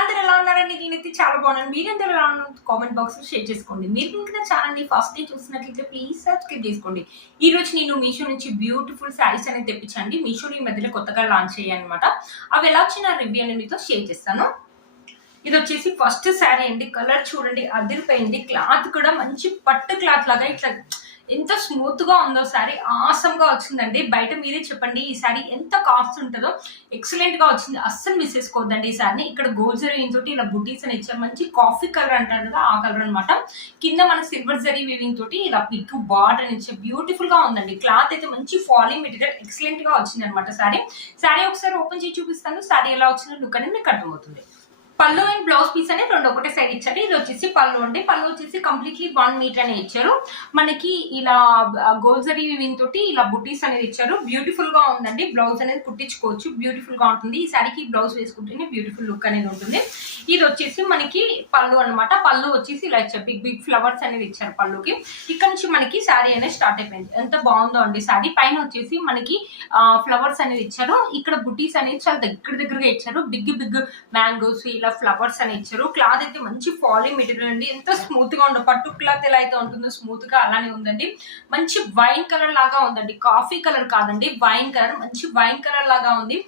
అందరూ ఎలా ఉన్నారండి? నేనైతే చాలా బాగున్నాను. మీరందరూ ఎలా ఉన్నారు? కామెంట్ బాక్స్లో షేర్ చేసుకోండి. మీరు ఇంకా ఛానల్ ఫస్ట్ డే చూసినట్లయితే ప్లీజ్ సబ్స్క్రైబ్ చేసుకోండి. ఈ రోజు నేను మీషో నుంచి బ్యూటిఫుల్ శారీస్ అనేది తెప్పించండి. మీషో ఈ మధ్యలో కొత్తగా లాంచ్ అయ్యాయి అనమాట అవి ఎలా వచ్చిన రివ్యూ అనేది మీతో షేర్ చేస్తాను. ఇది వచ్చేసి ఫస్ట్ శారీ అండి. కలర్ చూడండి అదిరిపోయింది. క్లాత్ కూడా మంచి పట్టు క్లాత్ లాగా ఇట్లా ఎంత స్మూత్గా ఉందో శారీ ఆసమ్గా వచ్చిందండి. బయట మీరే చెప్పండి ఈ శారీ ఎంత కాస్ట్ ఉంటుందో. ఎక్సలెంట్గా వచ్చింది. అస్సలు మిస్ చేసుకోవద్దండి ఈ శారీని. ఇక్కడ గోల్డ్ జరీ తోటి ఇలా బుటీస్ అని ఇచ్చారు మంచి కాఫీ కలర్ అంటారు కదా ఆ కలర్ అన్నమాట. కింద మన సిల్వర్ జరీ వీవింగ్ తోటి ఇలా పిక్ బార్డర్ అని ఇచ్చే. బ్యూటిఫుల్గా ఉందండి. క్లాత్ అయితే మంచి ఫాలింగ్ మెటీరియల్ ఎక్సలెంట్గా వచ్చింది అనమాట శారీ. శారీ ఒకసారి ఓపెన్ చేసి చూపిస్తాను. శారీ ఎలా వచ్చిందో లుక్ అనేది మీకు అర్థమవుతుంది. పళ్ళు అండ్ బ్లౌజ్ పీస్ అనేది రెండు ఒకటే సైడ్ ఇచ్చారు. ఇది వచ్చేసి పళ్ళు అండి. పళ్ళు వచ్చేసి కంప్లీట్లీ వన్ మీటర్ అనే ఇచ్చారు. మనకి ఇలా గోల్జరీ వివింగ్ తోటి ఇలా బుటీస్ అనేది ఇచ్చారు. బ్యూటిఫుల్గా ఉందండి. బ్లౌజ్ అనేది కుట్టించుకోవచ్చు. బ్యూటిఫుల్గా ఉంటుంది. ఈ సారికి బ్లౌజ్ వేసుకుంటేనే బ్యూటిఫుల్ లుక్ అనేది ఉంటుంది. ఇది వచ్చేసి మనకి పళ్ళు అన్నమాట. పళ్ళు వచ్చేసి ఇలా ఇచ్చారు. బిగ్ బిగ్ ఫ్లవర్స్ అనేది ఇచ్చారు పళ్ళుకి. ఇక్కడ నుంచి మనకి శారీ అనేది స్టార్ట్ అయిపోయింది. ఎంత బాగుందో అండి శారీ పైన వచ్చేసి మనకి ఫ్లవర్స్ అనేది ఇచ్చారు. ఇక్కడ బుటీస్ అనేది చాలా దగ్గర దగ్గరగా ఇచ్చారు. బిగ్ బిగ్ మ్యాంగోస్ ఇలా ఫ్లవర్స్ అని ఇచ్చారు. క్లాత్ అయితే మంచి ఫాలింగ్ మెటీరియల్ అండి. ఎంత స్మూత్గా ఉండదు పట్టు క్లాత్ ఎలా అయితే ఉంటుందో స్మూత్గా అలానే ఉందండి. మంచి వైన్ కలర్ లాగా ఉందండి. కాఫీ కలర్ కాదండి. వైన్ కలర్ మంచి వైన్ కలర్ లాగా ఉంది.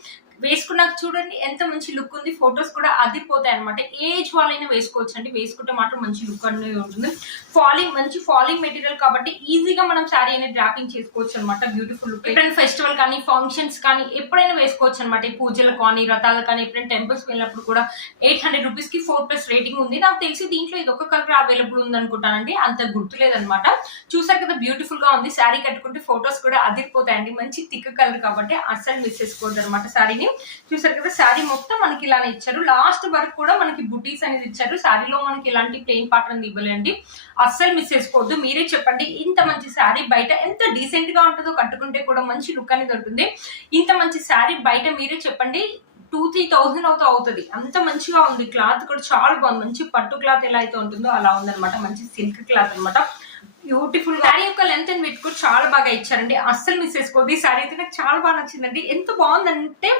వేసుకున్నాక చూడండి ఎంత మంచి లుక్ ఉంది. ఫొటోస్ కూడా అదిరిపోతాయి అనమాట ఏజ్ వాళ్ళైనా వేసుకోవచ్చు అండి వేసుకుంటే మాత్రం మంచి లుక్ అనేది ఉంటుంది. ఫాలింగ్ మంచి ఫాలింగ్ మెటీరియల్ కాబట్టి ఈజీగా మనం శారీ అనేది డ్రాపింగ్ చేసుకోవచ్చు అనమాట బ్యూటిఫుల్ లుక్ ఎప్పుడైనా ఫెస్టివల్ కానీ ఫంక్షన్స్ కానీ ఎప్పుడైనా వేసుకోవచ్చు అనమాట ఈ పూజలు కానీ రథాలు కానీ ఎప్పుడైనా టెంపుల్స్ వెళ్ళినప్పుడు కూడా ఎయిట్ హండ్రెడ్ రూపీస్కి ఫోర్ ప్లస్ రేటింగ్ ఉంది. నాకు తెలిసి దీంట్లో ఇది ఒక కలర్ అవైలబుల్ ఉంది అనుకుంటానండి. అంత గుర్తులేదనమాట చూసారు కదా బ్యూటిఫుల్గా ఉంది. శారీ కట్టుకుంటే ఫొటోస్ కూడా అదిరిపోతాయండి. మంచి థిక్ కలర్ కాబట్టి అస్సలు మిస్ చేసుకోవద్దు అనమాట శారీని చూసారు కదా శారీ మొత్తం మనకి ఇలానే ఇచ్చారు. లాస్ట్ వరకు కూడా మనకి బుటీస్ అనేది ఇచ్చారు. శారీలో మనకి ఇలాంటి ప్లెయిన్ పాటర్న్ ఇవ్వలేండి. అస్సలు మిస్ చేసుకోవద్దు. మీరే చెప్పండి ఇంత మంచి శారీ బయట ఎంత డీసెంట్గా ఉంటుందో కట్టుకుంటే కూడా మంచి లుక్ అనేది ఉంటుంది ఇంత మంచి శారీ బయట మీరే చెప్పండి టూ త్రీ థౌసండ్ అవుతా అవుతుంది. అంత మంచిగా ఉంది. క్లాత్ కూడా చాలా బాగుంది. మంచి పట్టు క్లాత్ ఎలా అయితే ఉంటుందో అలా ఉందన్నమాట. మంచి సిల్క్ క్లాత్ అన్నమాట. బ్యూటిఫుల్ శారీ యొక్క లెంత్ అండ్ వెయిట్ కూడా చాలా బాగా ఇచ్చారండి. అస్సలు మిస్ చేసుకోవద్దు. ఈ శారీ అయితే నాకు చాలా బాగా నచ్చిందండి. ఎంత బాగుందంటే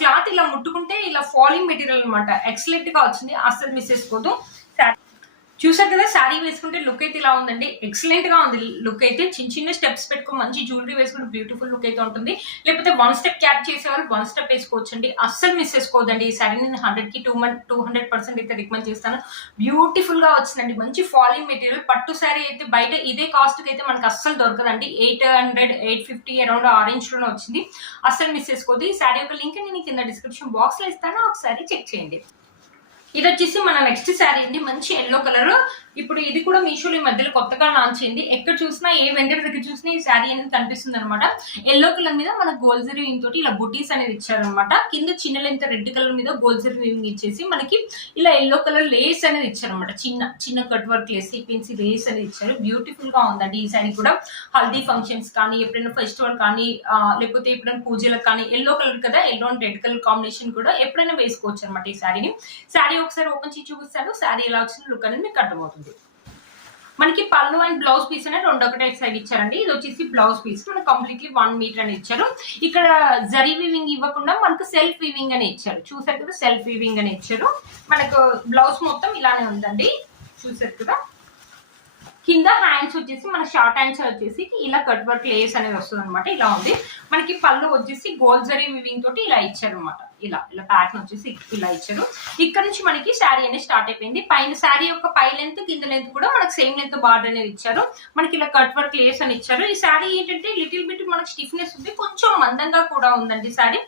క్లాత్ ఇలా ముట్టుకుంటే ఇలా ఫాలింగ్ మెటీరియల్ అనమాట ఎక్సలెంట్గా వచ్చింది. అస్సలు మిస్ చేసుకోవద్దు. శారీ చూసారు కదా శారీ వేసుకుంటే లుక్ అయితే ఇలా ఉందండి. ఎక్సలెంట్గా ఉంది లుక్ అయితే. చిన్న చిన్న స్టెప్స్ పెట్టుకుని మంచి జ్యువెలరీ వేసుకుంటే బ్యూటిఫుల్ లుక్ అయితే ఉంటుంది. లేకపోతే వన్ స్టెప్ క్యాప్ చేసేవారు వన్ స్టెప్ వేసుకోవచ్చు అండి అస్సలు మిస్ చేసుకోవద్దండి. ఈ శారీ నేను హండ్రెడ్కి two month two hundred percent అయితే రికమెండ్ చేస్తాను. బ్యూటిఫుల్గా వచ్చిందండి. మంచి ఫాలింగ్ మెటీరియల్ పట్టు శారీ అయితే బయట ఇదే కాస్ట్కి అయితే మనకు అస్సలు దొరకదండి. Eight hundred eight fifty around ఆరెంజ్లోనే వచ్చింది. అస్సలు మిస్ చేసుకోవద్దు. ఈ శారీ యొక్క లింక్ నేను కింద డిస్క్రిప్షన్ బాక్స్లో ఇస్తాను. ఒకసారి చెక్ చేయండి. ఇది వచ్చేసి మన నెక్స్ట్ శారీ అండి. మంచి ఎల్లో కలర్. ఇప్పుడు ఇది కూడా మీషోలో ఈ మధ్యలో కొత్తగా లాంచ్ అయింది. ఎక్కడ చూసినా ఏ వెండర్ దగ్గర చూసినా ఈ శారీ అనేది కనిపిస్తుంది అనమాట ఎల్లో కలర్ మీద మన గోల్జరీ వీవింగ్ తోటి ఇలా బుటీస్ అనేది ఇచ్చారనమాట కింద చిన్న లెంత్ రెడ్ కలర్ మీద గోల్జరీ వీవింగ్ ఇచ్చేసి మనకి ఇలా ఎల్లో కలర్ లేస్ అనేది ఇచ్చారనమాట చిన్న చిన్న cut work lace sequence lace అనేది ఇచ్చారు. బ్యూటిఫుల్గా ఉందండి ఈ శారీ కూడా. హల్దీ ఫంక్షన్స్ కానీ ఎప్పుడైనా ఫెస్టివల్ కానీ లేకపోతే ఎప్పుడైనా పూజలకు కానీ ఎల్లో కలర్ కదా yellow and red colour combination కూడా ఎప్పుడైనా వేసుకోవచ్చు అనమాట ఈ శారీని శారీ ఒకసారి ఓపెన్ చేసి చూపిస్తాను. శారీ ఎలా వచ్చిన లుక్ అనేది మీకు అర్థమవుతుంది. మనకి పళ్ళు అండ్ బ్లౌజ్ పీస్ అనేది రెండు టైప్ సైడ్ ఇచ్చారండి. ఇది వచ్చేసి బ్లౌజ్ పీస్. మనకి కంప్లీట్లీ వన్ మీటర్ అని ఇచ్చారు. ఇక్కడ జరీ వీవింగ్ ఇవ్వకుండా మనకు సెల్ఫ్ వీవింగ్ అని ఇచ్చారు. చూసారు కదా సెల్ఫ్ వీవింగ్ అని ఇచ్చారు. మనకు బ్లౌజ్ మొత్తం ఇలానే ఉందండి. చూసారు కదా. కింద హ్యాండ్స్ వచ్చేసి మన షార్ట్ హ్యాండ్స్ వచ్చేసి ఇలా కట్ వర్క్ లేస్ అనేది వస్తుంది అనమాట ఇలా ఉంది. మనకి పళ్ళు వచ్చేసి గోల్డ్ జరీ వివింగ్ తోటి ఇలా ఇచ్చారు అనమాట ఇలా ఇలా ప్యాటర్న్ వచ్చేసి ఇలా ఇచ్చారు. ఇక్కడ నుంచి మనకి శారీ అనేది స్టార్ట్ అయిపోయింది. పైన శారీ యొక్క పై లెంత్ కింద లెంత్ కూడా మనకి సేమ్ లెంత్ బార్డర్ అనేది ఇచ్చారు. మనకి ఇలా కట్ వర్క్ లేస్ అని ఇచ్చారు. ఈ శారీ ఏంటంటే లిటిల్ బిట్ మనకి స్టిఫ్నెస్ ఉంది. కొంచెం మందంగా కూడా ఉందండి శారీ.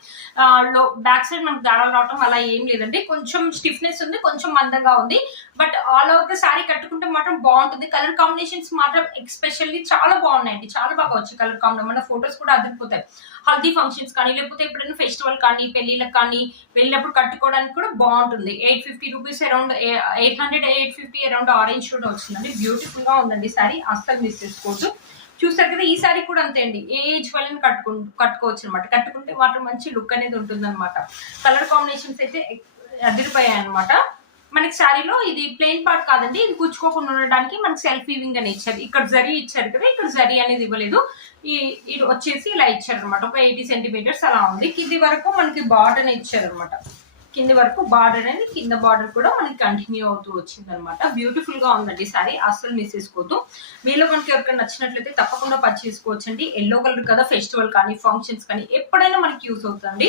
లో బ్యాక్ సైడ్ మనకు దారాలు రావటం అలా ఏం లేదండి. కొంచెం స్టిఫ్నెస్ ఉంది కొంచెం మందంగా ఉంది. But all over the sari కట్టుకుంటే మాత్రం బాగుంటుంది. కలర్ కాంబినేషన్స్ మాత్రం ఎక్స్పెషల్లీ చాలా బాగున్నాయండి. చాలా బాగా వచ్చాయి కలర్ కాంబినేషన్ మన ఫొటోస్ కూడా అదిరిపోతాయి. హల్దీ ఫంక్షన్స్ కానీ లేకపోతే ఎప్పుడైనా ఫెస్టివల్ కానీ పెళ్ళిళ్ళకి కానీ వెళ్ళినప్పుడు కట్టుకోవడానికి కూడా బాగుంటుంది. Eight fifty rupees around eight hundred eight fifty around orange కూడా వచ్చిందండి. బ్యూటిఫుల్గా ఉందండి సారీ అస్సలు మిస్ చేసుకోవచ్చు చూస్తారు కదా ఈ సారీ కూడా అంతే అండి. ఏ ఏజ్ వాళ్ళని కట్టుకు కట్టుకోవచ్చు అనమాట కట్టుకుంటే మాత్రం మంచి లుక్ అనేది ఉంటుంది అనమాట కలర్ కాంబినేషన్స్ అయితే అదిరిపోయాయి అనమాట మనకి శారీలో ఇది ప్లెయిన్ పార్ట్ కాదండి. ఇది గుచ్చుకోకుండా ఉండడానికి మనకి సెల్ఫ్ వీవింగ్ అని ఇచ్చారు. ఇక్కడ జరీ ఇచ్చారు కదా ఇక్కడ జరీ అనేది ఇవ్వలేదు. ఈ ఇది వచ్చేసి ఇలా ఇచ్చారు అనమాట ఒక ఎయిటీ సెంటీమీటర్స్ అలా ఉంది. కింది వరకు మనకి బార్డర్ అని ఇచ్చారు అనమాట కింది వరకు బార్డర్ అనేది కింద బార్డర్ కూడా మనకి కంటిన్యూ అవుతూ వచ్చింది అనమాట బ్యూటిఫుల్గా ఉందండి సారీ అస్సలు మిస్ చేసుకోవద్దు. మీలో మనకి ఎవరికైనా నచ్చినట్లయితే తప్పకుండా పర్చేసుకోవచ్చండి ఎల్లో కలర్ కదా ఫెస్టివల్ కానీ ఫంక్షన్స్ కానీ ఎప్పుడైనా మనకి యూస్ అవుతుంది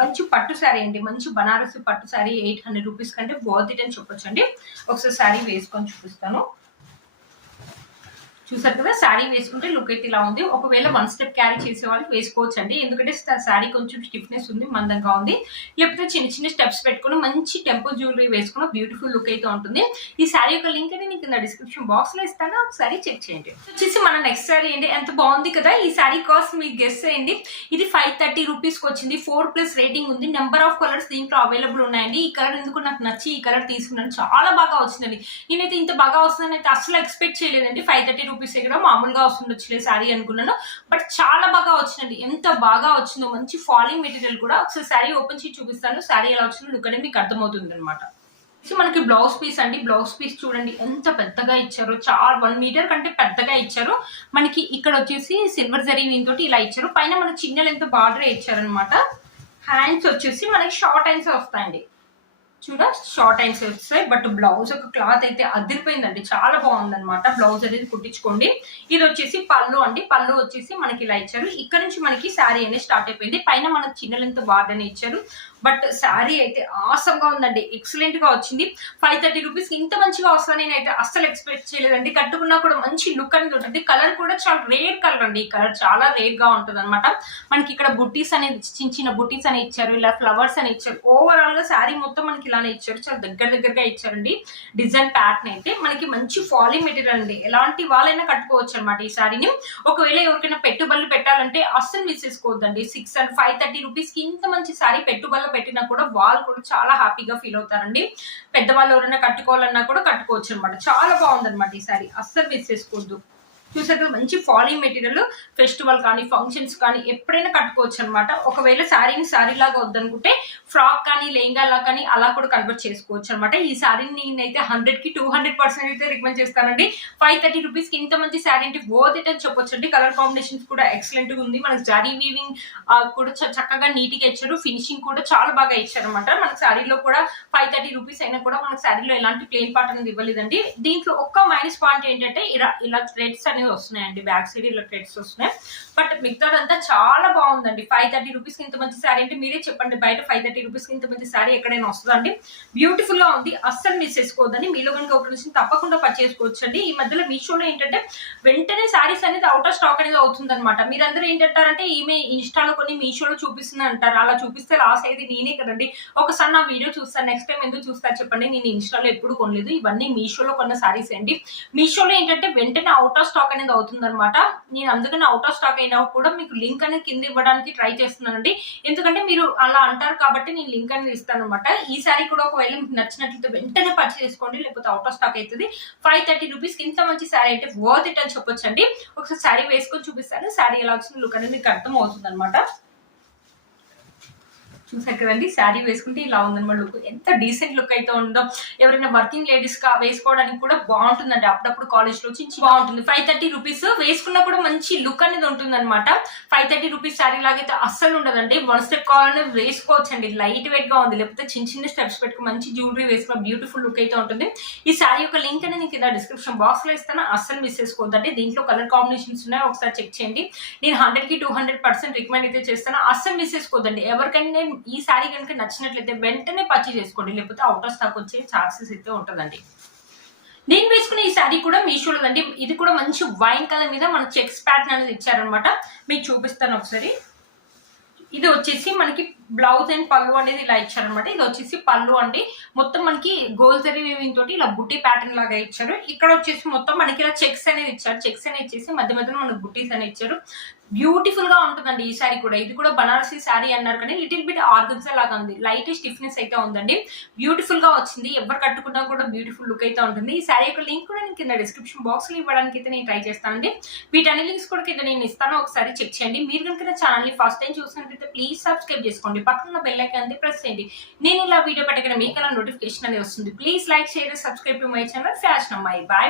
మంచి పట్టు శారీ అండి. మంచి బనారసి పట్టు శారీ ఎయిట్ హండ్రెడ్ రూపీస్ కంటే వర్త్ ఇట్ అని చెప్పొచ్చు అండి ఒకసారి శారీ వేసుకొని చూపిస్తాను. చూసారు కదా శారీ వేసుకుంటే లుక్ అయితే ఇలా ఉంది. ఒకవేళ వన్ స్టెప్ క్యారీ చేసే వాళ్ళు వేసుకోవచ్చు అండి ఎందుకంటే శారీ కొంచెం స్టిఫ్నెస్ ఉంది మందంగా ఉంది. లేకపోతే చిన్న చిన్న స్టెప్స్ పెట్టుకుని మంచి టెంపుల్ జ్యువెలరీ వేసుకున్న బ్యూటిఫుల్ లుక్ అయితే ఉంటుంది. ఈ శారీ యొక్క లింక్ అనేది నేను కింద డిస్క్రిప్షన్ బాక్స్లో ఇస్తాను. ఒకసారి చెక్ చేయండి. వచ్చేసి మన నెక్స్ట్ శారీ ఏంటి ఎంత బాగుంది కదా ఈ శారీ కాస్ట్ మీకు గెస్ట్ చేయండి. ఇది ఫైవ్ థర్టీ రూపీస్కి వచ్చింది. ఫోర్ ప్లస్ రేటింగ్ ఉంది. నెంబర్ ఆఫ్ కలర్స్ దీంట్లో అవైలబుల్ ఉన్నాయండి. ఈ కలర్ ఎందుకు నాకు నచ్చి ఈ కలర్ తీసుకున్నాను? చాలా బాగా వచ్చిందండి. నేనైతే ఇంత బాగా వస్తుందని అయితే అసలు ఎక్స్పెక్ట్ చేయలేదండి. ఫైవ్ థర్టీ రూపీస్ దగ్గర మామూలుగా వస్తుండొచ్చులే శారీ అనుకున్నాను. బట్ చాలా బాగా వచ్చిందండి. ఎంత బాగా వచ్చిందో మంచి ఫాలింగ్ మెటీరియల్ కూడా. ఒకసారి శారీ ఓపెన్ చేసి చూపిస్తాను. శారీ ఎలా వచ్చిందో లుక్ అనేది మీకు అర్థమవుతుంది అనమాట సో మనకి బ్లౌజ్ పీస్ అండి. బ్లౌజ్ పీస్ చూడండి. ఎంత పెద్దగా ఇచ్చారో. చాలా వన్ మీటర్ కంటే పెద్దగా ఇచ్చారు. మనకి ఇక్కడ వచ్చేసి సిల్వర్ జరీ తోటి ఇలా ఇచ్చారు. పైన మనకి చిన్న ఎంత బార్డర్ ఇచ్చారనమాట హ్యాండ్స్ వచ్చేసి మనకి షార్ట్ హ్యాండ్స్ వస్తాయండి. చూడ షార్ట్ హ్యాండ్స్ వస్తాయి బట్ బ్లౌజ్ ఒక క్లాత్ అయితే అదిరిపోయిందండి. చాలా బాగుందనమాట బ్లౌజ్ అనేది కుట్టించుకోండి. ఇది వచ్చేసి పళ్ళు అండి. పళ్ళు వచ్చేసి మనకి ఇలా ఇచ్చారు. ఇక్కడ నుంచి మనకి శారీ అనేది స్టార్ట్ అయిపోయింది. పైన మనకు చిన్న లెంత్ బార్డర్ అని ఇచ్చారు. బట్ శారీ అయితే ఆసంగా ఉందండి. ఎక్సలెంట్గా వచ్చింది. ఫైవ్ థర్టీ రూపీస్ ఇంత మంచిగా వస్తుందని నేనైతే అస్సలు ఎక్స్పెక్ట్ చేయలేదండి. కట్టుకున్నా కూడా మంచి లుక్ అనేది ఉంటుంది. కలర్ కూడా చాలా రేర్ కలర్ అండి. ఈ కలర్ చాలా రేర్గా ఉంటుంది అనమాట మనకి ఇక్కడ బుట్టీస్ అనేది చిన్న చిన్న బుట్టీస్ అని ఇచ్చారు. ఇలా ఫ్లవర్స్ అని ఇచ్చారు. ఓవరాల్గా శారీ మొత్తం మనకి ఇలానే ఇచ్చారు. చాలా దగ్గర దగ్గరగా ఇచ్చారండి. డిజైన్ ప్యాటర్న్ అయితే మనకి మంచి ఫాలింగ్ మెటీరియల్ అండి. ఎలాంటి వాళ్ళైనా కట్టుకోవచ్చు అనమాట ఈ శారీని. ఒకవేళ ఎవరికైనా పెట్టుబడులు పెట్టాలంటే అస్సలు మిస్ చేసుకోవద్దండి. సిక్స్ అండ్ ఫైవ్ థర్టీ రూపీస్కి ఇంత మంచి శారీ పెట్టుబడులు పెట్టినా కూడా వాళ్ళు కూడా చాలా హ్యాపీగా ఫీల్ అవుతారండి. పెద్దవాళ్ళు ఎవరైనా కట్టుకోవాలన్నా కూడా కట్టుకోవచ్చు అనమాట చాలా బాగుందన్నమాట ఈ శారీ. అస్సలు మిస్ చేసుకోవద్దు. చూసారు మంచి ఫాలింగ్ మెటీరియల్ ఫెస్టివల్ కానీ ఫంక్షన్స్ కానీ ఎప్పుడైనా కట్టుకోవచ్చు అనమాట ఒకవేళ శారీని శారీ లాగా వద్దనుకుంటే ఫ్రాక్ కానీ లెహంగా కానీ అలా కూడా కన్వర్ట్ చేసుకోవచ్చు అనమాట ఈ శారీని నేనైతే హండ్రెడ్కి టూ హండ్రెడ్ పర్సెంట్ అయితే రికమెండ్ చేస్తానండి. ఫైవ్ థర్టీ రూపీస్కి ఇంత మంచి శారీ అంటే వర్త్ ఇట్ అని చెప్పొచ్చు అండి కలర్ కాంబినేషన్స్ కూడా ఎక్సలెంట్గా ఉంది. మనకి జారీ వీవింగ్ కూడా చ- చక్కగా నీట్గా ఇచ్చారు. ఫినిషింగ్ కూడా చాలా బాగా ఇచ్చారు అనమాట మనకి శారీలో కూడా ఫైవ్ థర్టీ రూపీస్ అయినా కూడా మనకి శారీలో ఎలాంటి ప్లేన్ పార్ట్ అనేది ఇవ్వలేదండి. దీంట్లో ఒక్క మైనస్ పాయింట్ ఏంటంటే ఇలా ఇలా థ్రెడ్స్ అనేవి వస్తున్నాయండి. బ్యాక్ సైడ్ ఇలా ట్రెడ్స్ వస్తున్నాయి. బట్ మిగతాదంతా చాలా బాగుందండి. ఫైవ్ థర్టీ రూపీస్ ఇంత మంచి శారీ అంటే మీరే చెప్పండి. బయట ఫైవ్ థర్టీ రూపీస్ ఇంత మంచి శారీ ఎక్కడైనా వస్తుందండి. బ్యూటిఫుల్గా ఉంది. అస్సలు మిస్ చేసుకోవద్దని మీలో కనుక ఒక నుంచి తప్పకుండా పర్చేసుకోవచ్చు అండి ఈ మధ్యలో మీషోలో ఏంటంటే వెంటనే శారీస్ అనేది అవుట్ ఆఫ్ స్టాక్ అనేది అవుతుంది అనమాట మీరందరూ ఏంటంటారంటే ఈమె ఇన్స్టాలో కొన్ని మీషోలో చూపిస్తుంది అంటారు. అలా చూపిస్తే లాస్ అయ్యేది నేనే కదండి. ఒకసారి నా వీడియో చూస్తాను. నెక్స్ట్ టైం ఎందుకు చూస్తారు చెప్పండి. నేను ఇన్స్టాలో ఎప్పుడు కొనలేదు. ఇవన్నీ మీషోలో కొన్న శారీస్ అండి. మీషోలో ఏంటంటే వెంటనే అవుట్ ఆఫ్ స్టాక్ అనేది అవుతుంది అనమాట నేను అందుకని అవుట్ ఆఫ్ స్టాక్ అయినా కూడా మీకు లింక్ అనేది కింద ఇవ్వడానికి ట్రై చేస్తున్నానండి. ఎందుకంటే మీరు అలా అంటారు కాబట్టి నేను లింక్ అనేది ఇస్తాను అనమాట ఈ సారీ కూడా ఒకవేళ మీకు నచ్చినట్లయితే వెంటనే పర్చేస్ చేసుకోండి లేకపోతే అవుట్ ఆఫ్ స్టాక్ అవుతుంది ఫైవ్ థర్టీ రూపీస్ ఇంత మంచి శారీ అయితే వర్త్ ఇట్ అని చెప్పొచ్చండి. ఒకసారి శారీ వేసుకొని చూపిస్తాను. శారీ ఎలా వచ్చింది లుక్ అనేది మీకు అర్థం అవుతుంది అనమాట చూసారు కదండి? శారీ వేసుకుంటే ఇలా ఉందన్నమాట లుక్ ఎంత డీసెంట్ లుక్ అయితే ఉందో. ఎవరైనా వర్కింగ్ లేడీస్గా వేసుకోవడానికి కూడా బాగుంటుందండి. అప్పుడప్పుడు కాలేజ్లో వచ్చి బాగుంటుంది. ఫైవ్ థర్టీ రూపీస్ వేసుకున్నా కూడా మంచి లుక్ అనేది ఉంటుంది అనమాట ఫైవ్ థర్టీ రూపీస్ శారీ లాగైతే అస్సలు ఉండదండి. వన్ స్టెప్ కావాలని వేసుకోవచ్చు అండి లైట్ వెయిట్గా ఉంది. లేకపోతే చిన్న చిన్న స్టెప్స్ పెట్టుకుని మంచి జ్యువెలరీ వేసుకున్న బ్యూటిఫుల్ లుక్ అయితే ఉంటుంది. ఈ శారీ యొక్క లింక్ అనేది నేను కింద డిస్క్రిప్షన్ బాక్స్లో ఇస్తాను. అస్సలు మిస్ చేసుకోవద్దండి. దీంట్లో కలర్ కాంబినేషన్స్ ఉన్నాయి. ఒకసారి చెక్ చేయండి. నేను హండ్రెడ్కి టూ హండ్రెడ్ పర్సెంట్ రికమెండ్ అయితే చేస్తాను. అస్సలు మిస్ చేసుకోవద్దండి. ఎవరికైనా నేను ఈ శారీ కనుక నచ్చినట్లయితే వెంటనే పర్చేజ్ చేసుకోండి. లేకపోతే అవుట్ ఆఫ్ స్టాక్ వచ్చే ఛాన్సెస్ అయితే ఉంటుందండి. నేను వేసుకునే ఈ శారీ కూడా మీషోలో అండి. ఇది కూడా మంచి వైన్ కలర్ మీద మన చెక్స్ ప్యాటర్న్ అనేది ఇచ్చారనమాట మీకు చూపిస్తాను ఒకసారి. ఇది వచ్చేసి మనకి బ్లౌజ్ అండ్ పళ్ళు అనేది ఇలా ఇచ్చారనమాట. ఇది వచ్చేసి పళ్ళు అండి. మొత్తం మనకి గోల్ జరీ వీవింగ్ తోటి ఇలా బుట్టి ప్యాటర్న్ లాగా ఇచ్చారు. ఇక్కడ వచ్చేసి మొత్తం మనకి ఇలా చెక్స్ అనేది ఇచ్చారు. చెక్స్ అనేది ఇచ్చేసి మధ్య మధ్యలో మనకి బుట్టీస్ అనేది ఇచ్చారు. బ్యూటిఫుల్గా ఉంటుందండి ఈ శారీ కూడా. ఇది కూడా బనారసి శారీ అన్నారు కానీ లిటిల్ బిట్ ఆర్గన్సా లాగా ఉంది. లైట్ స్టిఫ్నెస్ అయితే ఉందండి. బ్యూటిఫుల్గా వచ్చింది. ఎవరు కట్టుకున్నా కూడా బ్యూటిఫుల్ లుక్ అయితే ఉంటుంది. ఈ శారీ యొక్క లింక్ కూడా నేను కింద డిస్క్రిప్షన్ బాక్స్లో ఇవ్వడానికి అయితే నేను ట్రై చేస్తానండి. వీటన్ని లింక్స్ కూడా కింద నేను ఇస్తాను. ఒకసారి చెక్ చేయండి. మీరు కనుక ఛానల్ని ఫస్ట్ టైం చూసినట్లయితే ప్లీజ్ సబ్స్క్రైబ్ చేసుకోండి. పక్కన బెల్ ఐకాన్ అంతే ప్రెస్ చేయండి. నేను ఇలా వీడియో పెట్టగానే మీకు అలా నోటిఫికేషన్ అనేది వస్తుంది. Please like share subscribe to my channel fashion అమ్మాయి బాయ్